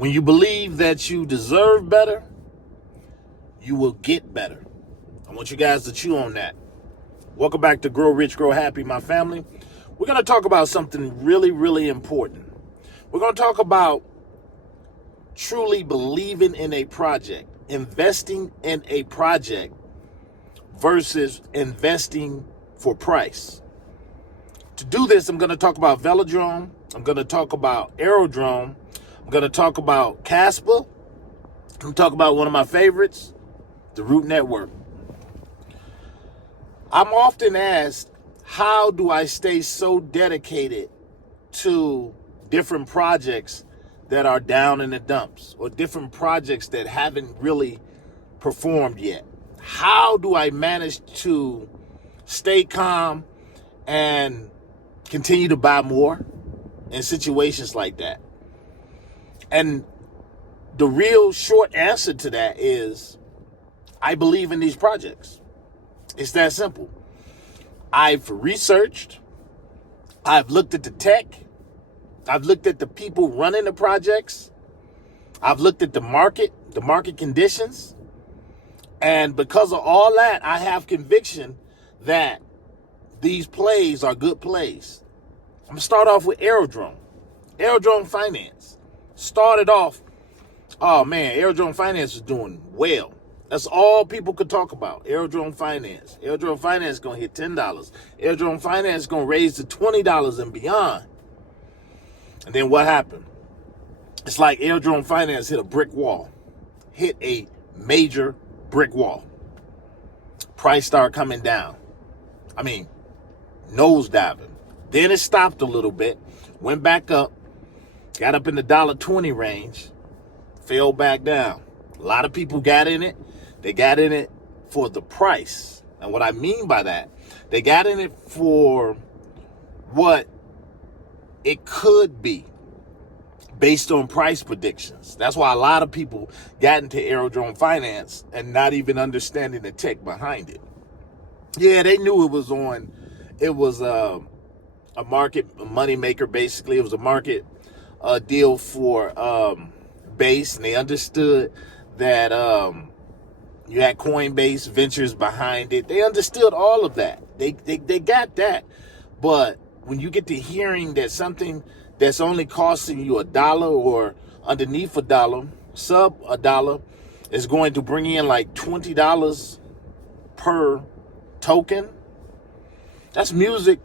When you believe that you deserve better, you will get better. I want you guys to chew on that. Welcome back to Grow Rich, Grow Happy, my family. We're going to talk about something really, really important. We're going to talk about truly believing in a project, investing in a project versus investing for price. To do this, I'm going to talk about Velodrome. I'm going to talk about Aerodrome. I'm going to talk about Casper. I'm going to talk about one of my favorites, the Root Network. I'm often asked, how do I stay so dedicated to different projects that are down in the dumps or different projects that haven't really performed yet? How do I manage to stay calm and continue to buy more in situations like that? And the real short answer to that is, I believe in these projects. It's that simple. I've researched, I've looked at the tech, I've looked at the people running the projects, I've looked at the market conditions, and because of all that, I have conviction that these plays are good plays. I'm gonna start off with Aerodrome Finance. Started off, oh man, Aerodrome Finance is doing well. That's all people could talk about. Aerodrome Finance. Aerodrome Finance is going to hit $10. Aerodrome Finance is going to raise to $20 and beyond. And then what happened? It's like Aerodrome Finance hit a brick wall. Hit a major brick wall. Price started coming down. I mean, nosediving. Then it stopped a little bit. Went back up. Got up in the $1.20 range. Fell back down. A lot of people got in it. They got in it for the price. And what I mean by that, they got in it for what it could be based on price predictions. That's why a lot of people got into Aerodrome Finance and not even understanding the tech behind it. Yeah, they knew it was a money maker, basically. It was a market deal for Base, and they understood that you had Coinbase Ventures behind it. They understood all of that. They got that. But when you get to hearing that something that's only costing you $1 or underneath $1, sub $1, is going to bring in like $20 per token, that's music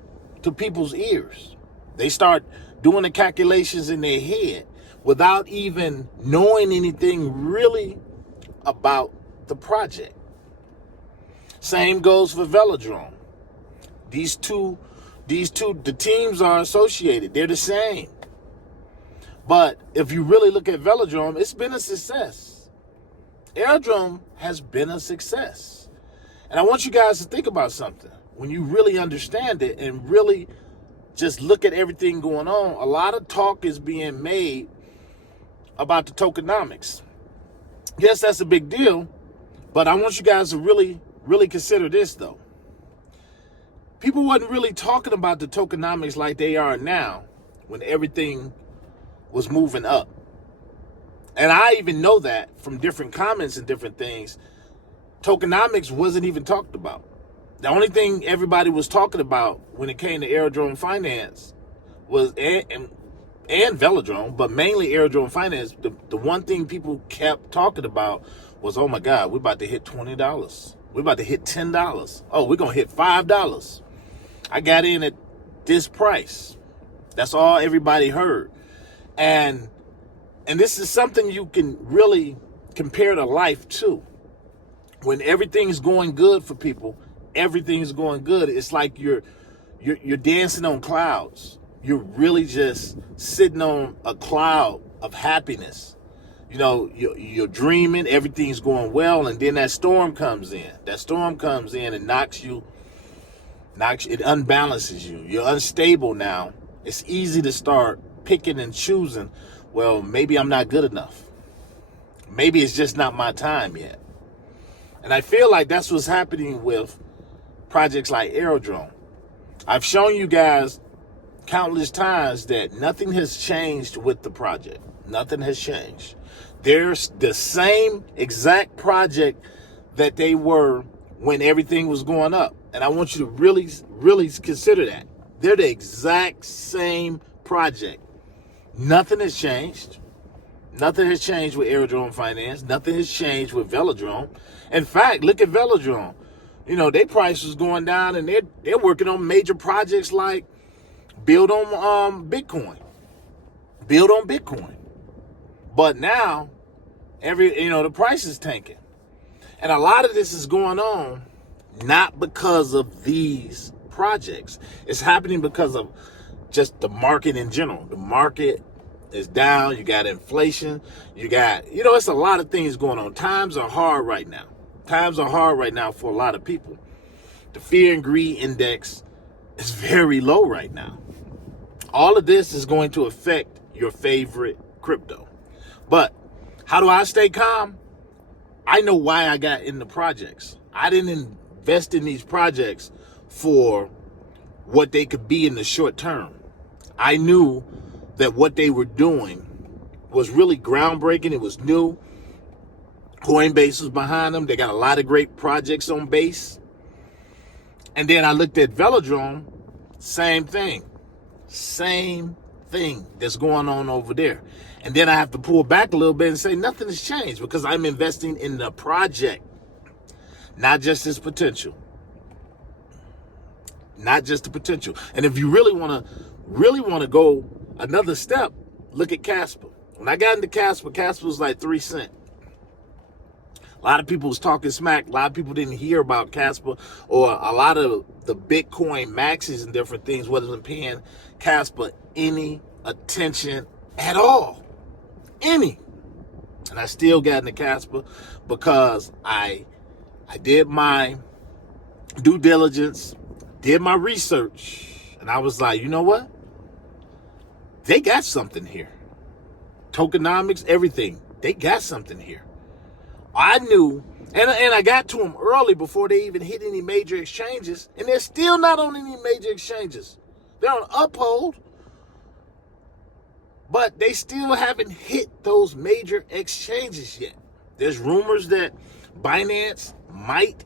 to people's ears. They start doing the calculations in their head without even knowing anything really about the project. Same goes for Velodrome. These two, the teams are associated. They're the same. But if you really look at Velodrome, it's been a success. Aerodrome has been a success. And I want you guys to think about something. When you really understand it and really just look at everything going on, a lot of talk is being made about the tokenomics. Yes, that's a big deal, but I want you guys to really, really consider this, though. People wasn't really talking about the tokenomics like they are now when everything was moving up. And I even know that from different comments and different things, tokenomics wasn't even talked about. The only thing everybody was talking about when it came to Aerodrome Finance was, and Velodrome, but mainly Aerodrome Finance, the one thing people kept talking about was, oh my God, we're about to hit $20. We're about to hit $10. Oh, we're going to hit $5. I got in at this price. That's all everybody heard. And this is something you can really compare to life too. When everything's going good for people, everything's going good. It's like you're dancing on clouds. You're really just sitting on a cloud of happiness. You know, you're dreaming, everything's going well, and then that storm comes in. That storm comes in and it unbalances you. You're unstable now. It's easy to start picking and choosing. Well, maybe I'm not good enough. Maybe it's just not my time yet. And I feel like that's what's happening with projects like Aerodrome. I've shown you guys countless times that nothing has changed with the project. Nothing has changed. There's the same exact project that they were when everything was going up. And I want you to really, really consider that. They're the exact same project. Nothing has changed. Nothing has changed with Aerodrome Finance. Nothing has changed with Velodrome. In fact, look at Velodrome. You know, their price was going down, and they're working on major projects like build on Bitcoin. Build on Bitcoin. But now, the price is tanking. And a lot of this is going on not because of these projects. It's happening because of just the market in general. The market is down. You got inflation. You got, it's a lot of things going on. Times are hard right now. Times are hard right now for a lot of people. The fear and greed index is very low right now. All of this is going to affect your favorite crypto. But how do I stay calm? I know why I got in the projects. I didn't invest in these projects for what they could be in the short term. I knew that what they were doing was really groundbreaking. It was new. Coinbase was behind them. They got a lot of great projects on base. And then I looked at Velodrome, same thing that's going on over there. And then I have to pull back a little bit and say nothing has changed because I'm investing in the project, not just its potential. Not just the potential. And if you really want to go another step, look at Casper. When I got into Casper was like 3 cents. A lot of people was talking smack. A lot of people didn't hear about Casper, or a lot of the Bitcoin maxis and different things wasn't paying Casper any attention at all. Any. And I still got into Casper because I did my due diligence, did my research, and I was like, you know what? They got something here. Tokenomics, everything. They got something here. I knew, and I got to them early before they even hit any major exchanges, and they're still not on any major exchanges. They're on Uphold, but they still haven't hit those major exchanges yet. There's rumors that Binance might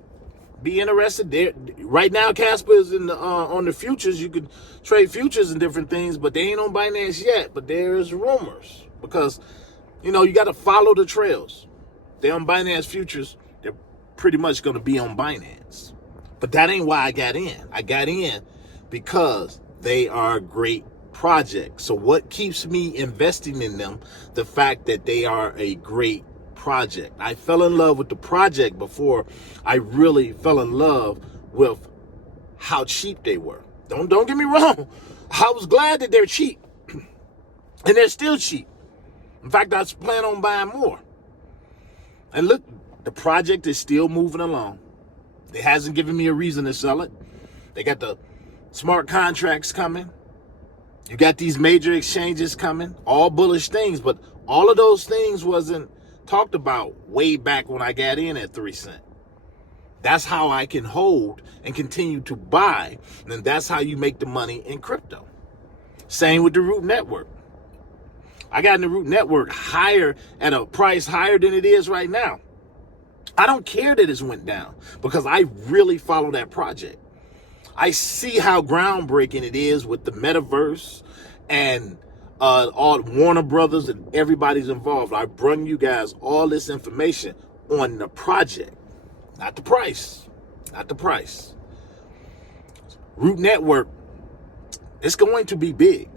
be interested. There right now, Casper is in on the futures. You could trade futures and different things, but they ain't on Binance yet. But there's rumors because you got to follow the trails. They're on Binance futures. They're pretty much going to be on Binance. But that ain't why I got in. I got in because they are a great project. So what keeps me investing in them? The fact that they are a great project. I fell in love with the project before I really fell in love with how cheap they were. Don't get me wrong. I was glad that they're cheap. And they're still cheap. In fact, I plan on buying more. And look, the project is still moving along. It hasn't given me a reason to sell it. They got the smart contracts coming. You got these major exchanges coming, all bullish things, but all of those things wasn't talked about way back when I got in at 3 cents. That's how I can hold and continue to buy, and that's how you make the money in crypto. Same with the Root Network. I got in the Root Network higher at a price higher than it is right now. I don't care that it's went down because I really follow that project. I see how groundbreaking it is with the metaverse and all Warner Brothers and everybody's involved. I bring you guys all this information on the project, not the price, not the price. Root Network, it's going to be big.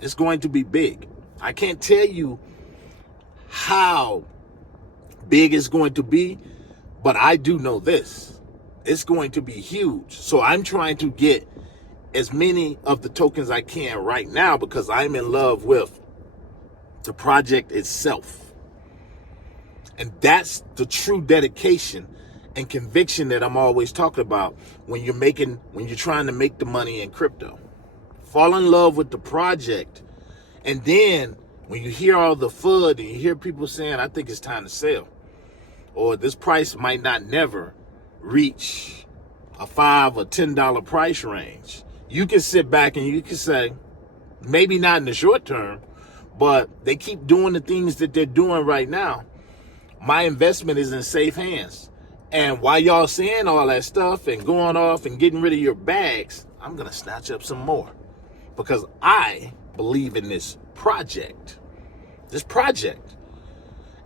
It's going to be big. I can't tell you how big it's going to be, but I do know this. It's going to be huge. So I'm trying to get as many of the tokens I can right now because I'm in love with the project itself. And that's the true dedication and conviction that I'm always talking about when you're trying to make the money in crypto. Fall in love with the project. And then when you hear all the FUD and you hear people saying, I think it's time to sell, or this price might not never reach a $5 or $10 price range, you can sit back and you can say, maybe not in the short term, but they keep doing the things that they're doing right now, my investment is in safe hands. And while y'all saying all that stuff and going off and getting rid of your bags, I'm going to snatch up some more because I believe in this project.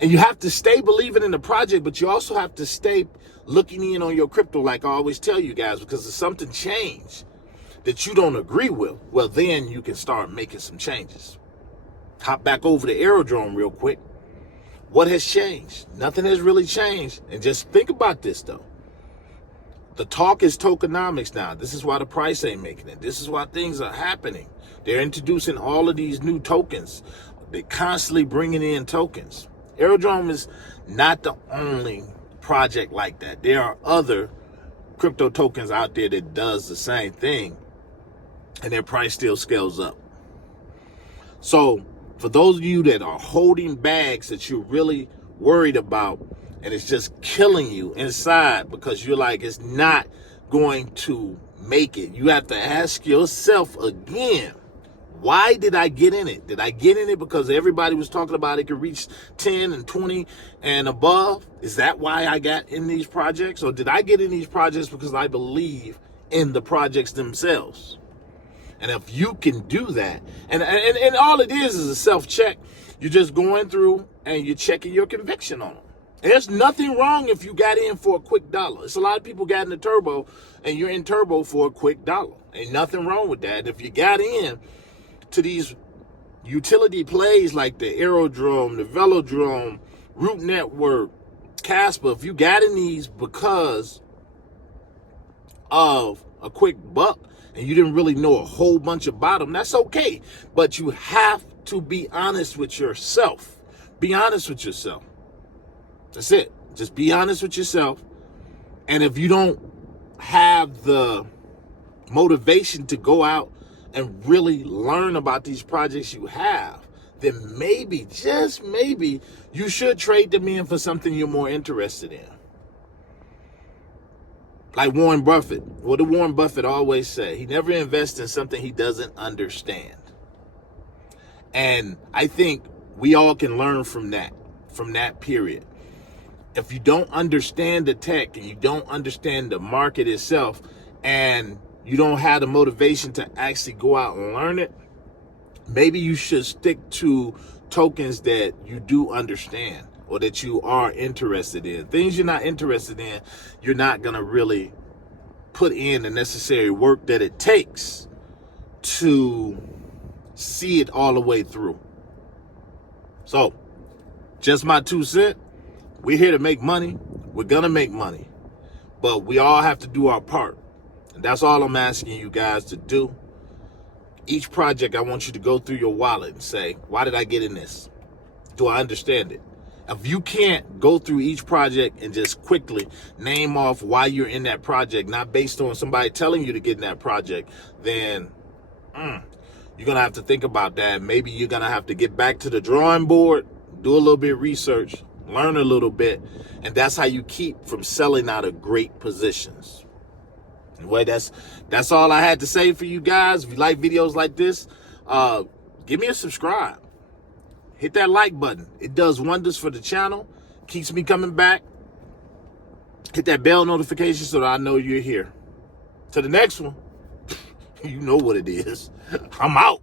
And you have to stay believing in the project, but you also have to stay looking in on your crypto, like I always tell you guys, because if something changed that you don't agree with, well, then you can start making some changes. Hop back over to Aerodrome real quick. What has changed? Nothing has really changed. And just think about this, though. The talk is tokenomics now. This is why the price ain't making it. This is why things are happening. They're introducing all of these new tokens. They're constantly bringing in tokens. Aerodrome is not the only project like that. There are other crypto tokens out there that does the same thing, and their price still scales up. So for those of you that are holding bags that you're really worried about, and it's just killing you inside because you're like, it's not going to make it, you have to ask yourself again, why did I get in it? Did I get in it because everybody was talking about it could reach 10 and 20 and above? Is that why I got in these projects? Or did I get in these projects because I believe in the projects themselves? And if you can do that, and all it is a self-check, you're just going through and you're checking your conviction on them. And there's nothing wrong if you got in for a quick dollar. It's a lot of people got in the turbo and you're in turbo for a quick dollar. Ain't nothing wrong with that. And if you got in to these utility plays like the Aerodrome, the Velodrome, Root Network, Casper, if you got in these because of a quick buck and you didn't really know a whole bunch about them, that's okay. But you have to be honest with yourself. Be honest with yourself. That's it. Just be honest with yourself. And if you don't have the motivation to go out and really learn about these projects you have, then maybe, just maybe, you should trade them in for something you're more interested in. Like Warren Buffett. What did Warren Buffett always say? He never invests in something he doesn't understand. And I think we all can learn from that period. If you don't understand the tech and you don't understand the market itself, and you don't have the motivation to actually go out and learn it, maybe you should stick to tokens that you do understand or that you are interested in. Things you're not interested in, you're not going to really put in the necessary work that it takes to see it all the way through. So, just my 2 cents. We're here to make money. We're going to make money. But we all have to do our part. And that's all I'm asking you guys to do. Each project, I want you to go through your wallet and say, why did I get in this? Do I understand it? If you can't go through each project and just quickly name off why you're in that project, not based on somebody telling you to get in that project, then you're going to have to think about that. Maybe you're going to have to get back to the drawing board, do a little bit of research, learn a little bit, and that's how you keep from selling out of great positions. Anyway, that's all I had to say for you guys. If you like videos like this, give me a subscribe. Hit that like button. It does wonders for the channel. Keeps me coming back. Hit that bell notification so that I know you're here. To the next one, you know what it is. I'm out.